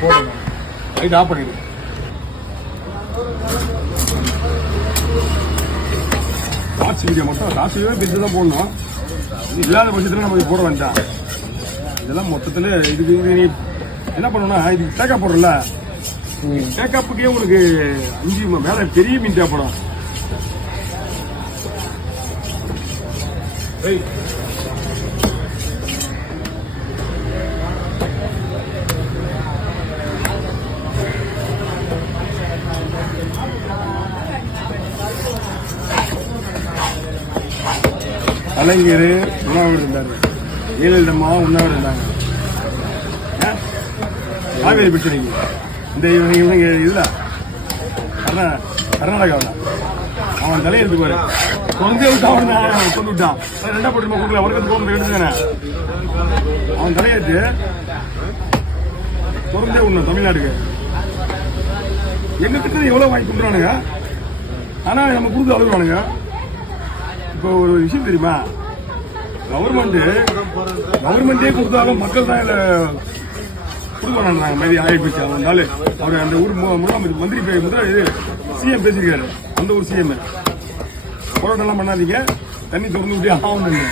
போடணும். Light off பண்ணிடு. Shorts video மட்டும் ராசியவே பெருசு தான் போடணும். இல்லாத பட்சத்தில் நம்ம போட வேண்டாம். இதெல்லாம் மொத்தத்தில் இதுக்கு நீ என்ன பண்ணணும்னா, இதுக்கு டேக்கப் போடுறல, டேக்கப்புக்கே உங்களுக்கு 5 மேலே பெரிய மீன் தேவைப்படும். கலைஞர் உண்ணாவிரதம் இருந்தாரு, ஜெயலலிதம்மா உண்ணாவிரதம் இருந்தாங்க. காவேரி பிரச்சனைக்கு இந்த இவங்க இதுல கர்நாடகாவில் அவன் தலையெடுத்து பாரு, கொண்டு விட்டான். 2 போட்டு கொடுக்கல, உனக்கு கோபம் எடுத்துதானே. அவன் தலையெடுத்து தொடர்ந்தே விடணும் தமிழ்நாட்டுக்கு. எங்க கிட்ட எவ்வளவு வாங்கி கொடுக்குறானுங்க, ஆனா நம்ம கொடுத்து அழுகுறானுங்க. இப்போ ஒரு விஷயம் தெரியுமா, கவர்மெண்டே கொடுத்தாலும் மக்கள் தான் கொடுக்க வேண்டாங்க மாதிரி ஆகிப்போச்சு. அவனால அவர் அந்த ஊர் மந்திரி இது சிஎம் பேசியிருக்காரு, அந்த ஊர் சிஎம். போராட்டம்லாம் பண்ணாதீங்க, தண்ணி திறந்து விட்டு ஆகணும்.